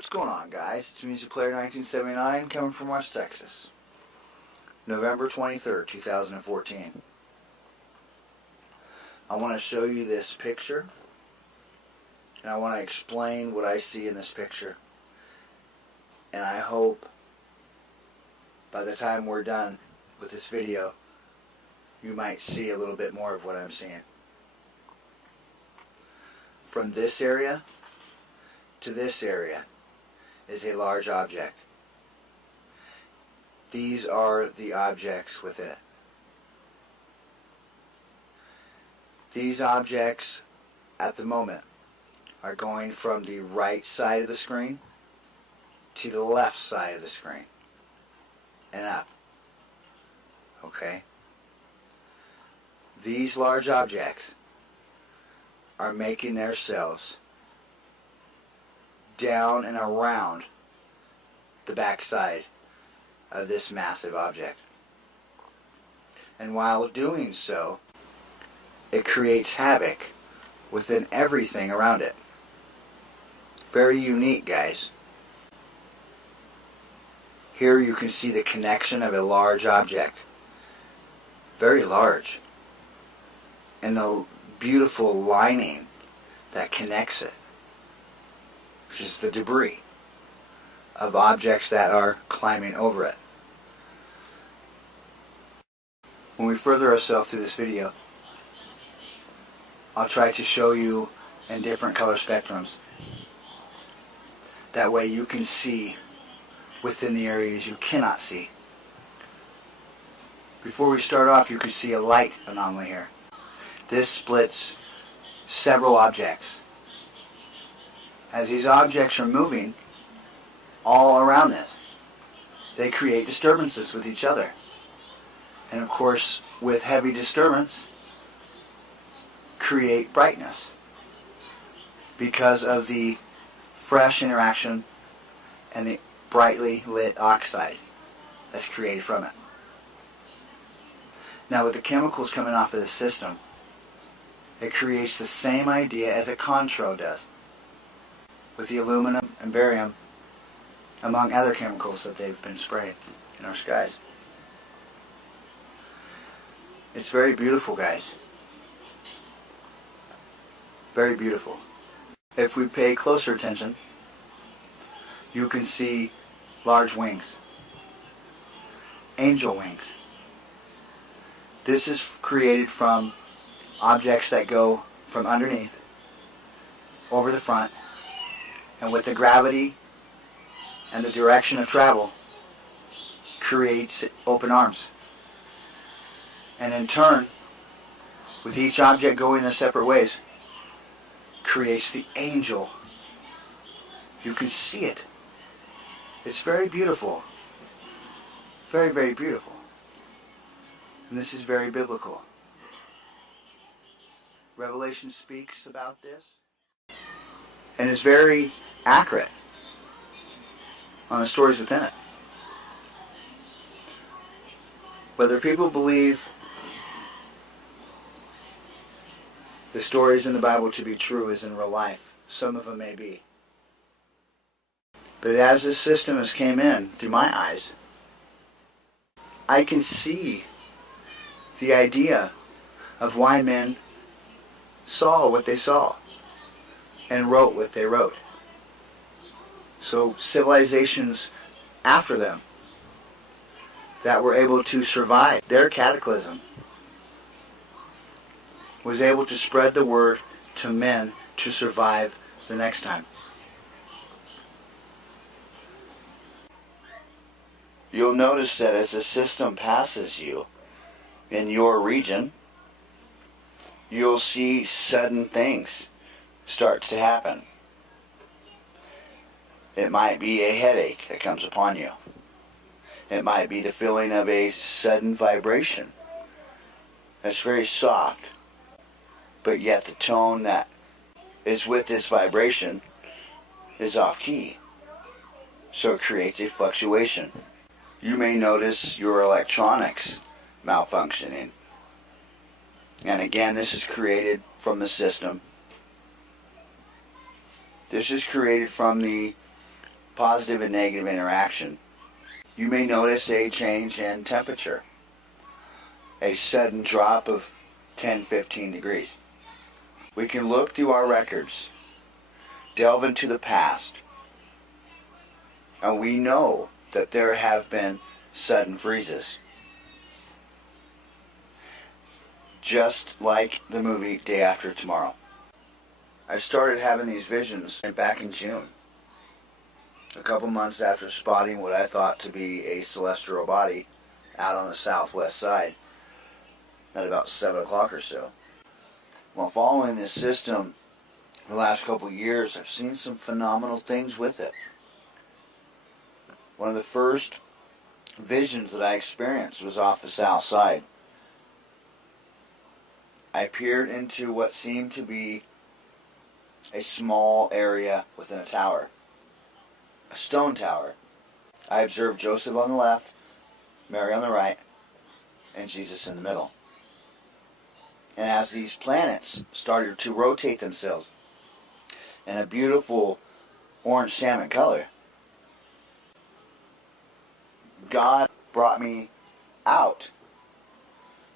What's going on, guys? It's Music Player 1979 coming from West Texas. November 23rd, 2014. I want to show you this picture, and I want to explain what I see in this picture. And I hope by the time we're done with this video, you might see a little bit more of what I'm seeing. From this area to this area is a large object. These are the objects within it. These objects at the moment are going from the right side of the screen to the left side of the screen and up. Okay? These large objects are making themselves down and around the back side of this massive object. And while doing so, it creates havoc within everything around it. Very unique, guys. Here you can see the connection of a large object. Very large. And the beautiful lining that connects it, which is the debris of objects that are climbing over it. When we further ourselves through this video, I'll try to show you in different color spectrums. That way you can see within the areas you cannot see. Before we start off, you can see a light anomaly here. This splits several objects. As these objects are moving all around this, they create disturbances with each other. And of course, with heavy disturbance, create brightness because of the fresh interaction and the brightly lit oxide that's created from it. Now, with the chemicals coming off of the system, it creates the same idea as a contrail does, with the aluminum and barium, among other chemicals that they've been spraying in our skies. It's very beautiful, guys. Very beautiful. If we pay closer attention, you can see large wings. Angel wings. This is created from objects that go from underneath over the front, and with the gravity and the direction of travel creates open arms. And in turn, with each object going their separate ways, creates the angel. You can see it. It's very beautiful. Very, very beautiful. And this is very biblical. Revelation speaks about this and is very accurate on the stories within it. Whether people believe the stories in the Bible to be true as in real life, some of them may be. But as this system has came in through my eyes, I can see the idea of why men saw what they saw and wrote what they wrote. So civilizations after them that were able to survive their cataclysm was able to spread the word to men to survive the next time. You'll notice that as the system passes you in your region, you'll see sudden things start to happen. It might be a headache that comes upon you. It might be the feeling of a sudden vibration that's very soft, but yet the tone that is with this vibration is off key. So it creates a fluctuation. You may notice your electronics malfunctioning. And again, this is created from the system. This is created from the positive and negative interaction, you may notice a change in temperature, a sudden drop of 10-15 degrees. We can look through our records, delve into the past, and we know that there have been sudden freezes. Just like the movie Day After Tomorrow. I started having these visions back in June, a couple months after spotting what I thought to be a celestial body out on the southwest side at about 7 o'clock or so. While following this system for the last couple of years, I've seen some phenomenal things with it. One of the first visions that I experienced was off the south side. I peered into what seemed to be a small area within a tower, a stone tower. I observed Joseph on the left, Mary on the right, and Jesus in the middle. And as these planets started to rotate themselves in a beautiful orange salmon color, God brought me out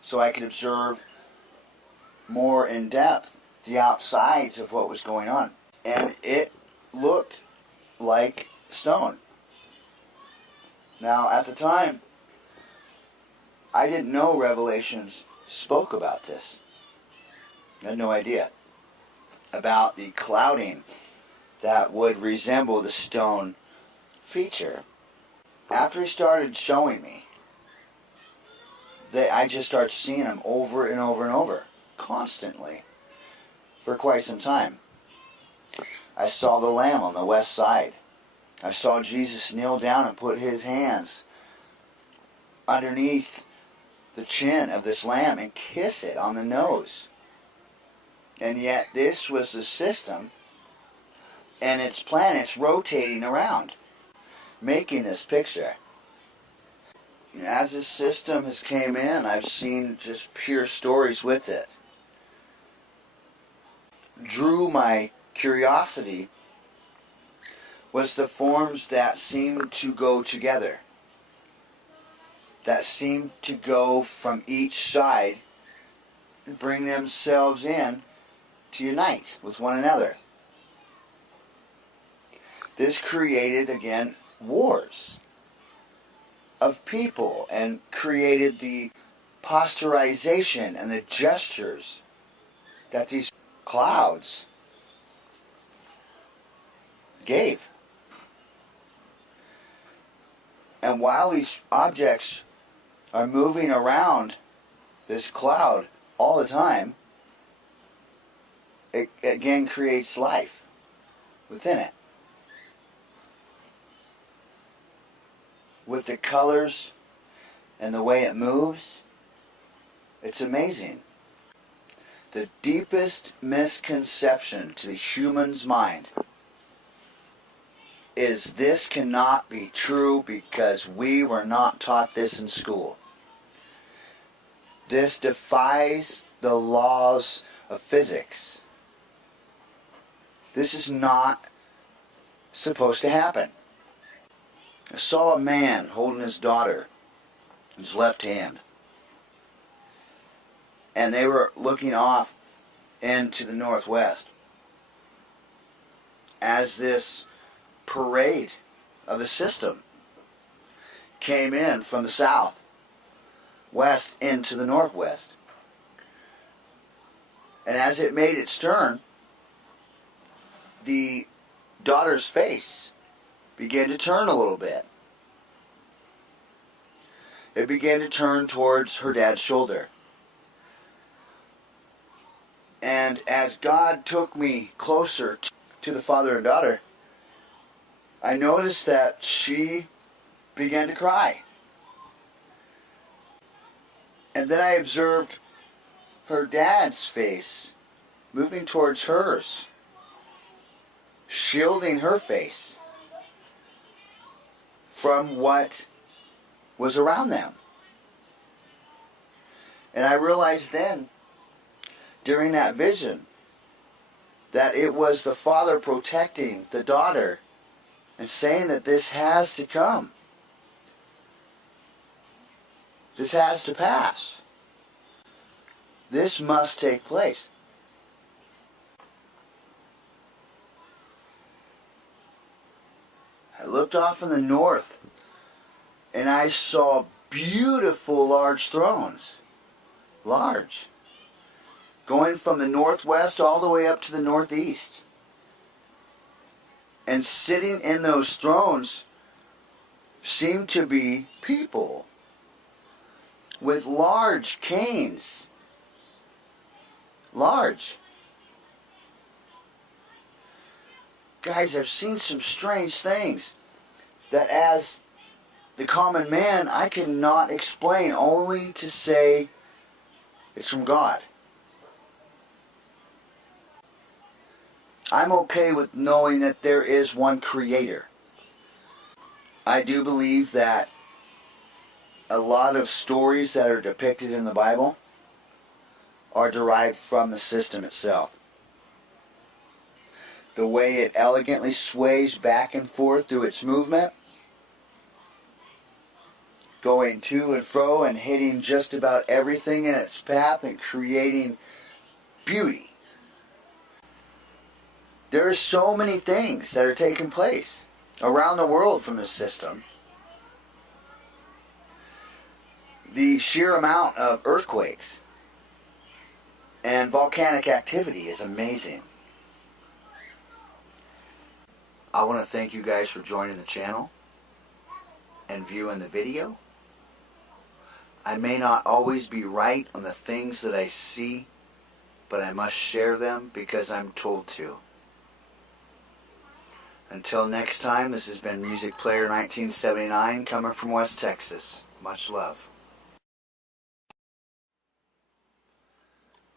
so I could observe more in depth the outsides of what was going on. And it looked like stone. Now, at the time, I didn't know Revelations spoke about this. I had no idea about the clouding that would resemble the stone feature. After he started showing me, I just started seeing them over and over and over, constantly, for quite some time. I saw the Lamb on the west side. I saw Jesus kneel down and put his hands underneath the chin of this lamb and kiss it on the nose. And yet this was the system and its planets rotating around, making this picture. As this system has came in, I've seen just pure stories with it. Drew my curiosity was the forms that seemed to go together, that seemed to go from each side and bring themselves in to unite with one another. This created, again, wars of people and created the posturization and the gestures that these clouds gave. And while these objects are moving around this cloud all the time, it again creates life within it. With the colors and the way it moves, it's amazing. The deepest misconception to the human's mind is this cannot be true because we were not taught this in school. This defies the laws of physics. This is not supposed to happen. I saw a man holding his daughter in his left hand. And they were looking off into the northwest as this parade of a system came in from the south west into the northwest. And as it made its turn, the daughter's face began to turn a little bit. It began to turn towards her dad's shoulder. And as God took me closer to the father and daughter, I noticed that she began to cry. And then I observed her dad's face moving towards hers, shielding her face from what was around them. And I realized then, during that vision, that it was the father protecting the daughter and saying that this has to come. This has to pass. This must take place. I looked off in the north and I saw beautiful large thrones. Large. Going from the northwest all the way up to the northeast. And sitting in those thrones seemed to be people with large canes. Large. Guys, I've seen some strange things that as the common man I cannot explain, only to say it's from God. I'm okay with knowing that there is one creator. I do believe that a lot of stories that are depicted in the Bible are derived from the system itself. The way it elegantly sways back and forth through its movement, going to and fro and hitting just about everything in its path and creating beauty. There are so many things that are taking place around the world from this system. The sheer amount of earthquakes and volcanic activity is amazing. I want to thank you guys for joining the channel and viewing the video. I may not always be right on the things that I see, but I must share them because I'm told to. Until next time, this has been Music Player 1979 coming from West Texas. Much love.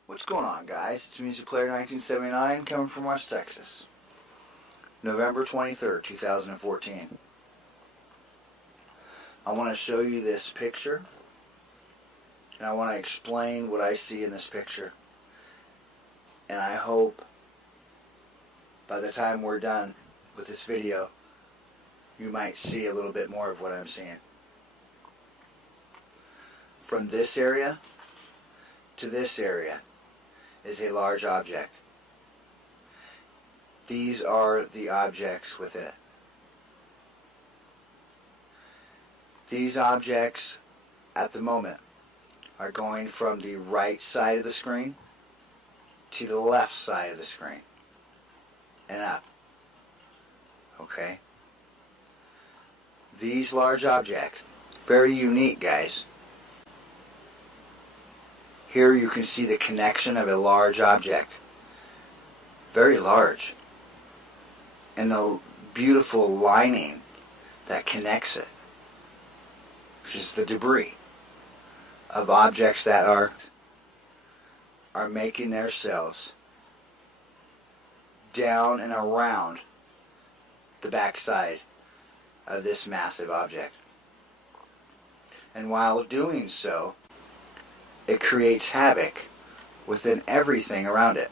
What's going on, guys? It's Music Player 1979 coming from West Texas. November 23rd, 2014. I want to show you this picture, and I want to explain what I see in this picture. And I hope by the time we're done with this video, you might see a little bit more of what I'm seeing. From this area to this area is a large object. These are the objects within it. These objects at the moment are going from the right side of the screen to the left side of the screen and up. Okay? These large objects, very unique, guys. Here you can see the connection of a large object. Very large. And the beautiful lining that connects it, which is the debris of objects that are making themselves down and around the backside of this massive object. And while doing so, it creates havoc within everything around it.